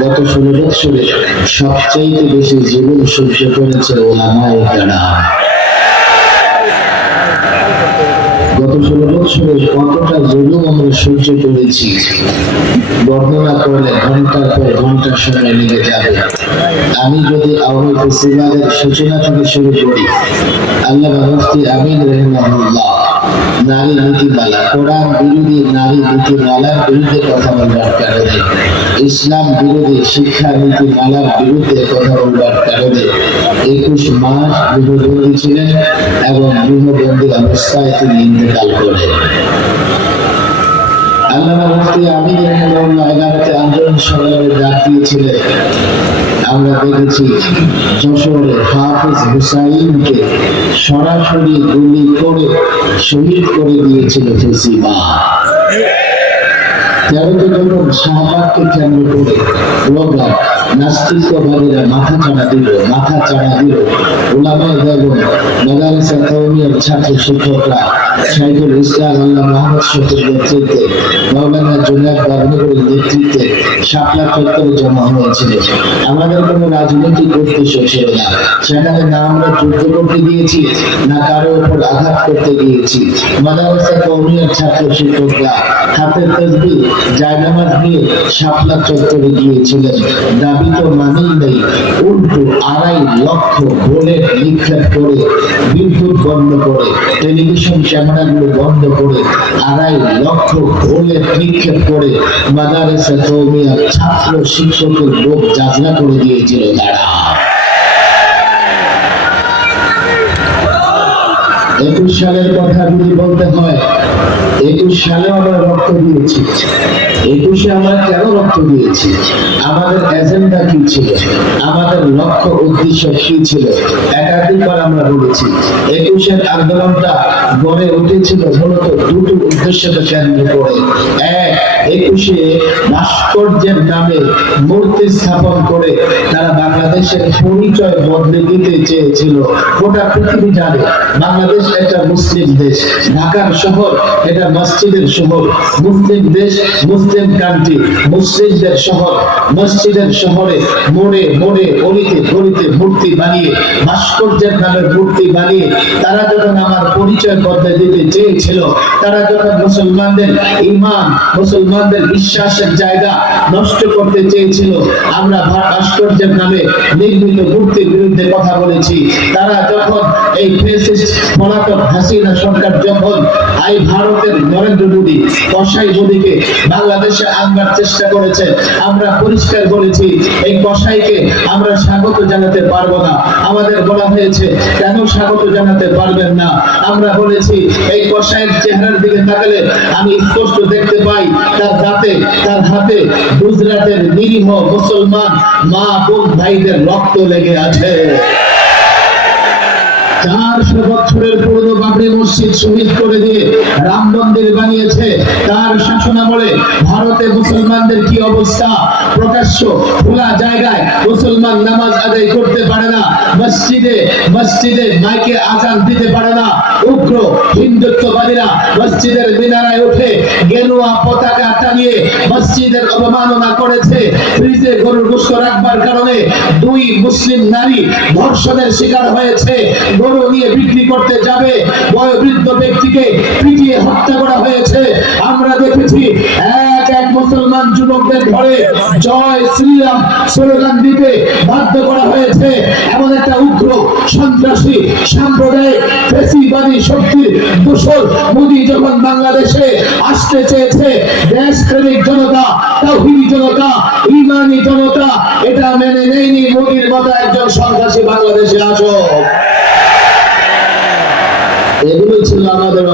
গত ষোলো বছরে সবচাইতে বেশি জীবন সহ্য করেছে ওলামায়ে কেরাম। গত ষোলো বছরে কতটা জুলুম আমরা সহ্য করেছি, বর্ণনা করলে ঘণ্টার পর ঘণ্টা সময় লেগে যাবে। আমি যদি আওয়ামী ফেসিবাদের সূচনা থেকে শুরু করি আল্লাহ মুফতি আমিন নারী নীতিমালা কোরআন বিরোধী নারী নীতিমালার বিরুদ্ধে কথা বলবার কারণে, ইসলাম বিরোধী শিক্ষা নীতিমালার বিরুদ্ধে কথা বলবার কারণে একুশ মাস গৃহবন্দী ছিলেন এবং গৃহবন্দী অবস্থায় তিনি ইন্তেকাল করেন। আল্লাহ মুফতি এগারোতে আন্দোলন সংগ্রামে ডাক দিয়েছিলেন। আমরা দেখেছি যশোরে হাফিজ হুসাইনকে সরাসরি গুলি করে শহীদ করে দিয়েছিল ফেসিমা তেরোতে যখন শাহবাগকে কেন্দ্র করে লোকরা নাস্তিকবাদীরা মাথা চাড়া দিল, মাথা চাড়া দিল। ওলামায় বেগম মাদারিসা কৌমিয়ার ছাত্র শিক্ষকরা শাহিদুল ইসলাম আল্লাহ মোহাম্মদ শফির নেতৃত্বে মৌলানা জুনায়দ বাবনগরের নেতৃত্বে শাপলা চত্বরে জমা হয়েছিল। আমাদের কোনো রাজনৈতিক উদ্দেশ্য ছিল না। সেখানে না আমরা যুদ্ধ করতে গিয়েছি, না কারও উপর আঘাত করতে গিয়েছি। মাদারিসা কৌমিয়ার ছাত্র শিক্ষকরা হাতের তসবি জায়নামাজ নিয়ে শাপলা চত্বরে গিয়েছিলেন। দাবি তো মানেই নেই, উল্টো আড়াই লক্ষ নিক্ষেপ করে বিদ্যুৎ বন্ধ করে, টেলিভিশন ক্যামেরাগুলো বন্ধ করে আড়াই লক্ষ বুলেট নিক্ষেপ করে মাদারেসা ছাত্র শিক্ষকের বুক যাত্রা করে দিয়েছিল তারা। একুশ সালের কথা যদি বলতে হয়, একুশ সালে আমরা রক্ত দিয়েছি। একুশে আমরা কেন রক্ত দিয়েছি? আমাদের এজেন্ডা কি ছিল? আমাদের লক্ষ্য, উদ্দেশ্য কি ছিল? একাধিকবার আমরা বলেছি, একুশের আন্দোলনটা গড়ে উঠেছিল মূলত দুটো উদ্দেশ্যকে কেন্দ্র করে। এক একুশে ভাস্কর্যের নামে মূর্তি স্থাপন করে তারা বাংলাদেশের পরিচয় বদলে দিতে চেয়েছিল। গোটা পৃথিবী জানে বাংলাদেশ একটা মুসলিম দেশ, ঢাকার শহর এটা মসজিদের শহর, মুসলিম দেশ, মুসলিম কান্ট্রি মুসলিমদের শহর, মসজিদের শহরে মোড়ে মোড়ে অলিতে গলিতে মূর্তি বানিয়ে, ভাস্কর্যের নামে মূর্তি বানিয়ে তারা যখন আমার পরিচয় বদলে দিতে চেয়েছিল, তারা যখন মুসলমানদের ইমান মুসলমানদের বিশ্বাসের জায়গা নষ্ট করতে চেয়েছিল। আমরা ভাস্কর্যের নামে নির্মিত মূর্তির বিরুদ্ধে কথা বলেছি। তারা যখন এই ফেসিস্ট পলাতক হাসিনা সরকার যখন এই ভারতের নরেন্দ্র মোদী, কসাই মোদীকে বাংলাদেশে আনবার চেষ্টা করেছে আমরা পরিষ্কার বলেছি, এই কসাইকে আমরা স্বাগত জানাতে পারব না। আমাদের বলা হয়েছে, কেন স্বাগত জানাতে পারবেন না? আমরা বলেছি, এই কসাইয়ের চেহারার দিকে তাকালে আমি স্পষ্ট দেখতে পাই দাঁতে তার হাতে গুজরাটের নিরীহ মুসলমান মা বোন ভাইদের রক্ত লেগে আছে। চারশো বছরের পুরনো বাবরি মসজিদ শহীদ করে দিয়ে রাম মন্দির বানিয়েছে। তার শাসনামলে ভারতে মুসলমানদের কি অবস্থা? প্রকাশ্য খোলা জায়গায় মুসলমান নামাজ আদায় করতে পারে না। মসজিদে মসজিদে মাইকে আজান দিতে পারে না। উগ্র হিন্দুত্ববাদীরা মসজিদের মিনারায় উঠে গেরুয়া পতাকা টানিয়ে মসজিদের অবমাননা করেছে। ফ্রিজে গরুর গোস্ত রাখবার কারণে দুই মুসলিম নারী ধর্ষণের শিকার হয়েছে। গরু নিয়ে বিক্রি করতে যাবে। বয়োবৃদ্ধ ব্যক্তিকে পিটিয়ে হত্যা করা হয়েছে। আমরা দেখেছি ঘরে জয় শ্রীরাম স্লোগান দিতে বাধ্য করা হয়েছে। এমন একটা উগ্র, সন্ত্রাসী, সাম্প্রদায়িক, ফেসিবাদী শক্তির দূষণ মোদী যখন বাংলাদেশে আসতে চেয়েছে দেশ প্রেমিক জনতা তাহিনী জনতা, ইমানি জনতা, এটা মেনে নেয়নি মোদীর মতো একজন সন্ত্রাসী বাংলাদেশে আসো এগুলো ছিল আমাদের